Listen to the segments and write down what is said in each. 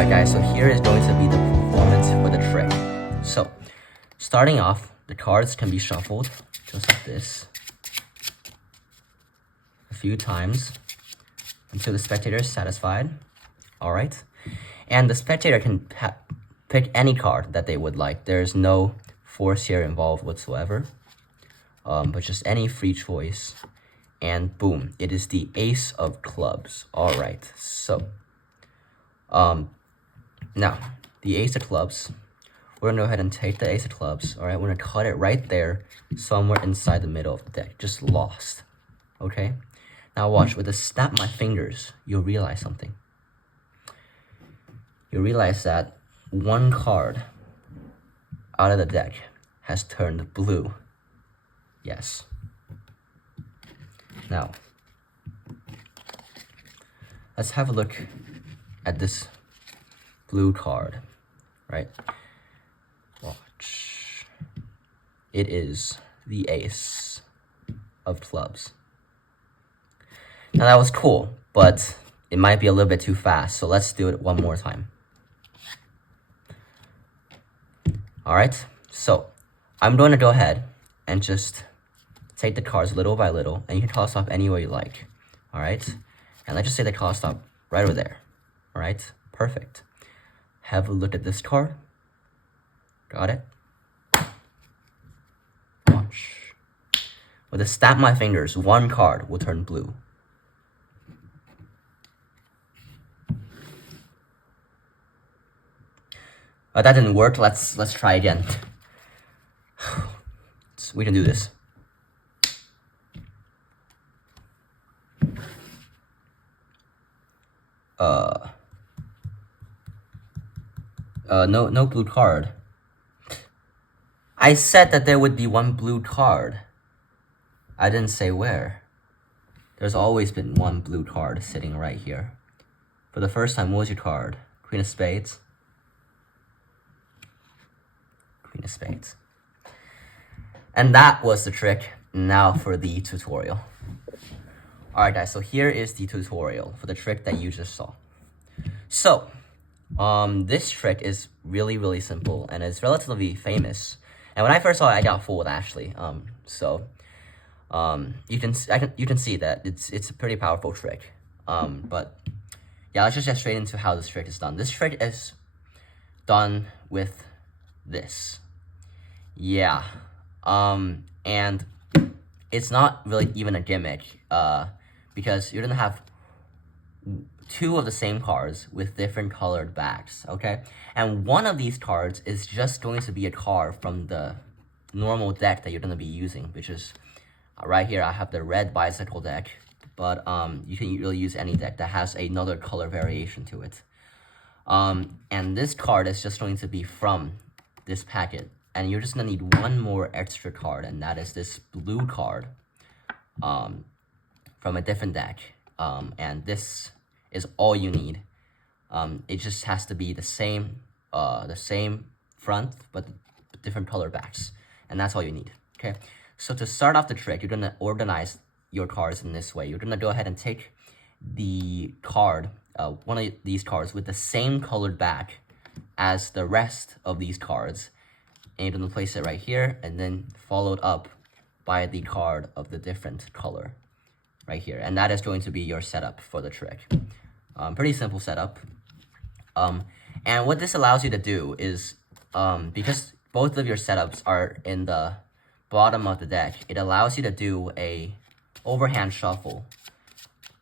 Alright guys, so here is going to be the performance for the trick. So, starting off, the cards can be shuffled, just like this, a few times, until the spectator is satisfied. Alright? And the spectator can pick any card that they would like. There's no force here involved whatsoever, but just any free choice. And boom, it is the Ace of Clubs. Alright, so, now, the Ace of Clubs, we're going to go ahead and take the Ace of Clubs, alright? We're going to cut it right there, somewhere inside the middle of the deck, just lost, okay? Now watch, with a snap my fingers, you'll realize something. You'll realize that one card out of the deck has turned blue. Yes. Now, let's have a look at this blue card, right? Watch. It is the Ace of Clubs. Now that was cool, but it might be a little bit too fast, so let's do it one more time. Alright, so I'm going to go ahead and just take the cards little by little, and you can toss off anywhere you like. Alright, and let's just say they tossed up right over there. Alright, perfect. Have a look at this card. Got it? Watch. With a snap my fingers, one card will turn blue. That didn't work. Let's try again. We can do this. No blue card. I said that there would be one blue card. I didn't say where. There's always been one blue card sitting right here. For the first time, what was your card? Queen of Spades? Queen of Spades. And that was the trick. Now for the tutorial. Alright guys, so here is the tutorial for the trick that you just saw. So, this trick is really simple and it's relatively famous. And when I first saw it, I got fooled actually. You can see that it's a pretty powerful trick. But yeah, let's just get straight into how this trick is done. This trick is done with this. Yeah. And it's not really even a gimmick, because you're gonna have two of the same cards with different colored backs, okay? And one of these cards is just going to be a card from the normal deck that you're gonna be using, which is right here. I have the red bicycle deck, but you can really use any deck that has another color variation to it. And this card is just going to be from this packet, and you're just gonna need one more extra card, and that is this blue card from a different deck. And this is all you need. It just has to be the same front, but different color backs, and that's all you need. Okay. So to start off the trick, you're gonna organize your cards in this way. You're gonna go ahead and take the card, one of these cards with the same colored back as the rest of these cards, and you're gonna place it right here, and then followed up by the card of the different color right here, and that is going to be your setup for the trick. Pretty simple setup. And what this allows you to do is, because both of your setups are in the bottom of the deck, it allows you to do a overhand shuffle.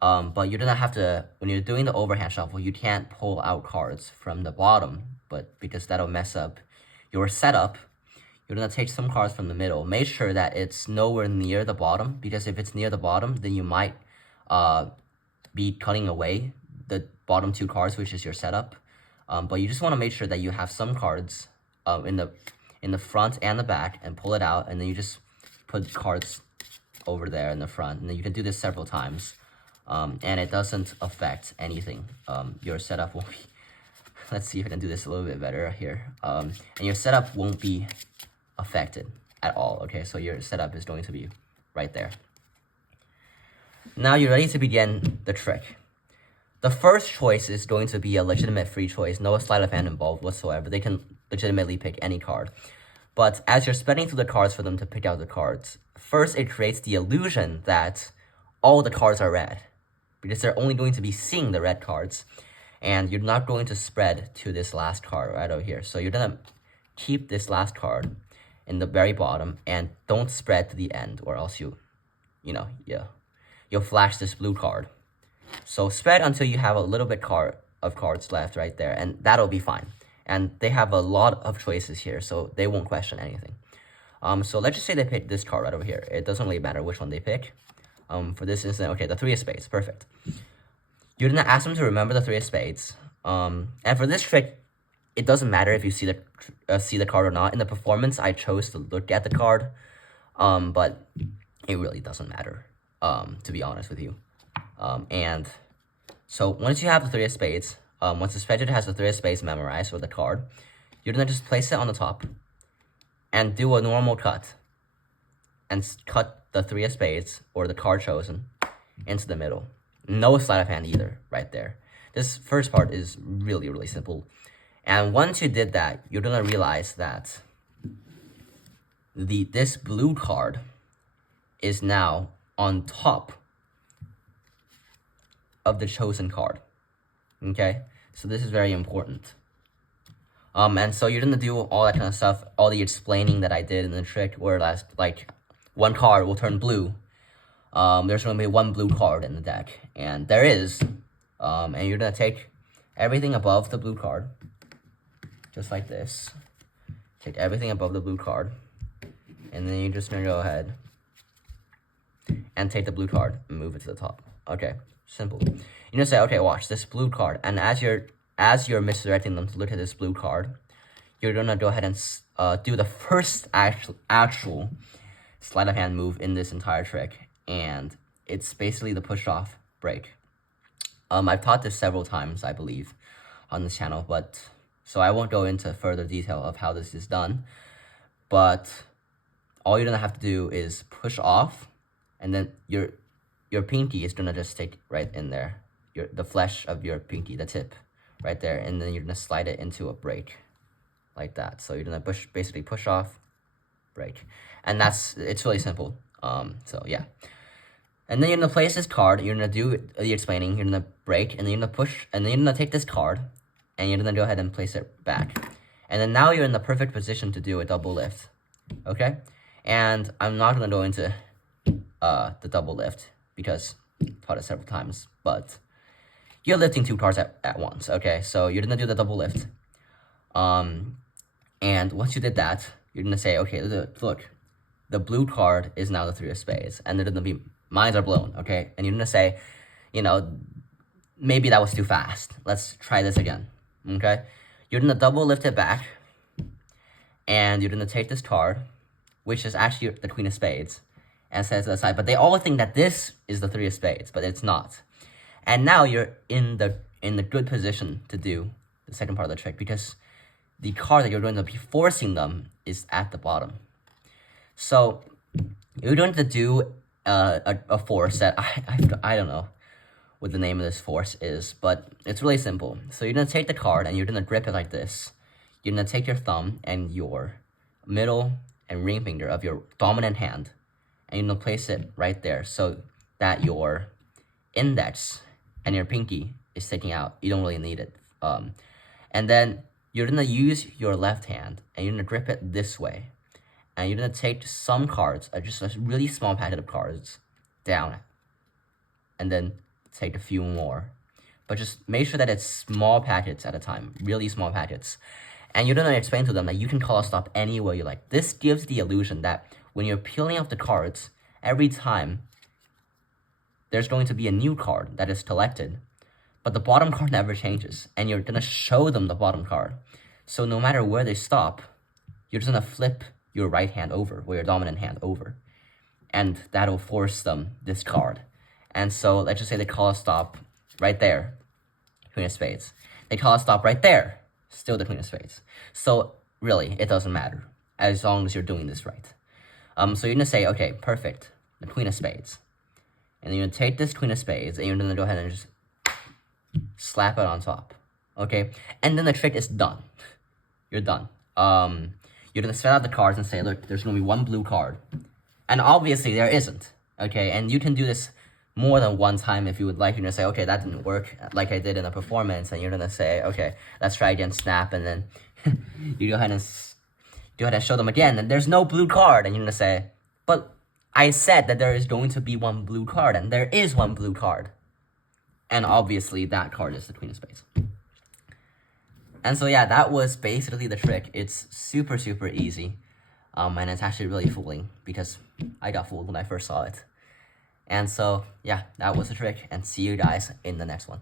But you're gonna have to, when you're doing the overhand shuffle, you can't pull out cards from the bottom, but because that'll mess up your setup, you're gonna take some cards from the middle. Make sure that it's nowhere near the bottom, because if it's near the bottom, then you might be cutting away the bottom two cards, which is your setup. But you just want to make sure that you have some cards in the front and the back, and pull it out, and then you just put cards over there in the front, and then you can do this several times, and it doesn't affect anything. Your setup won't be, let's see if I can do this a little bit better here, and your setup won't be affected at all. Okay, so your setup is going to be right there. Now you're ready to begin the trick. the first choice is going to be a legitimate free choice, no sleight of hand involved whatsoever. They can legitimately pick any card. But as you're spinning through the cards for them to pick out the cards, first it creates the illusion that all the cards are red, because they're only going to be seeing the red cards, and you're not going to spread to this last card right over here. So you're gonna keep this last card in the very bottom and don't spread to the end, or else you'll flash this blue card. So spread until you have a little bit of cards left right there, and that'll be fine. And they have a lot of choices here, so they won't question anything. So let's just say they pick this card right over here. It doesn't really matter which one they pick. For this instance, okay, the 3 of spades, perfect. You're gonna ask them to remember the 3 of spades. And for this trick, it doesn't matter if you see the card or not. In the performance, I chose to look at the card, but it really doesn't matter, to be honest with you. And so once you have the 3 of spades, once the spectator has the 3 of spades memorized with the card, you're gonna just place it on the top and do a normal cut and cut the 3 of spades or the card chosen into the middle. No sleight of hand either, right there. This first part is really, really simple. And once you did that, you're gonna realize that this blue card is now on top of the chosen card. Okay, so this is very important. And so you're gonna do all that kind of stuff, all the explaining that I did in the trick, where like one card will turn blue. There's gonna be one blue card in the deck, and there is. And you're gonna take everything above the blue card, just like this. Take everything above the blue card, and then you're just gonna go ahead and take the blue card and move it to the top. Okay, simple. You're gonna say, okay, watch this blue card, and as you're misdirecting them to look at this blue card, you're gonna go ahead and do the first actual sleight of hand move in this entire trick, and it's basically the push off break. I've taught this several times, I believe, on this channel, but so I won't go into further detail of how this is done. But all you're gonna have to do is push off, and then your pinky is gonna just stick right in there. The flesh of your pinky, the tip, right there, and then you're gonna slide it into a break, like that. So you're gonna basically push off, break, and it's really simple. So yeah. And then you're gonna place this card, you're gonna do the explaining, you're gonna break, and then you're gonna push, and then you're gonna take this card, and you're gonna go ahead and place it back. And then now you're in the perfect position to do a double lift, okay? And I'm not gonna go into the double lift, because I've taught it several times, but you're lifting 2 cards at once, okay? So you're gonna do the double lift. And once you did that, you're gonna say, okay, look, the blue card is now the 3 of spades, and they're gonna be, minds are blown, okay? And you're gonna say, maybe that was too fast. Let's try this again, okay? You're gonna double lift it back, and you're gonna take this card, which is actually the Queen of Spades, and set it to the side. But they all think that this is the 3 of spades, but it's not. And now you're in the good position to do the second part of the trick, because the card that you're going to be forcing them is at the bottom. So you're going to do a force that I don't know what the name of this force is, but it's really simple. So you're going to take the card and you're going to grip it like this. You're going to take your thumb and your middle and ring finger of your dominant hand, and you're going to place it right there so that your index and your pinky is sticking out. You don't really need it. And then you're going to use your left hand and you're going to grip it this way. And you're going to take some cards, just a really small packet of cards, down. And then take a few more. But just make sure that it's small packets at a time, really small packets. And you're going to explain to them that you can call a stop anywhere you like. This gives the illusion that when you're peeling off the cards, every time there's going to be a new card that is collected, but the bottom card never changes, and you're going to show them the bottom card. So no matter where they stop, you're just going to flip your right hand over, or your dominant hand over, and that'll force them this card. And so let's just say they call a stop right there, Queen of Spades. They call a stop right there, still the Queen of Spades. So really, it doesn't matter, as long as you're doing this right. So you're going to say, okay, perfect, the Queen of Spades. And then you're going to take this Queen of Spades, and you're going to go ahead and just slap it on top. Okay, and then the trick is done. You're done. You're gonna set out the cards and say, look, there's gonna be one blue card, and obviously there isn't. Okay, and you can do this more than one time if you would like. You're gonna say, okay, that didn't work, like I did in a performance, and you're gonna say, okay, let's try again, snap, and then you go ahead and show them again, and there's no blue card, and you're gonna say, but I said that there is going to be one blue card, and there is one blue card, and obviously that card is the Queen of Spades. And so yeah, that was basically the trick. It's super easy, and it's actually really fooling because I got fooled when I first saw it. And so yeah, that was the trick, and see you guys in the next one.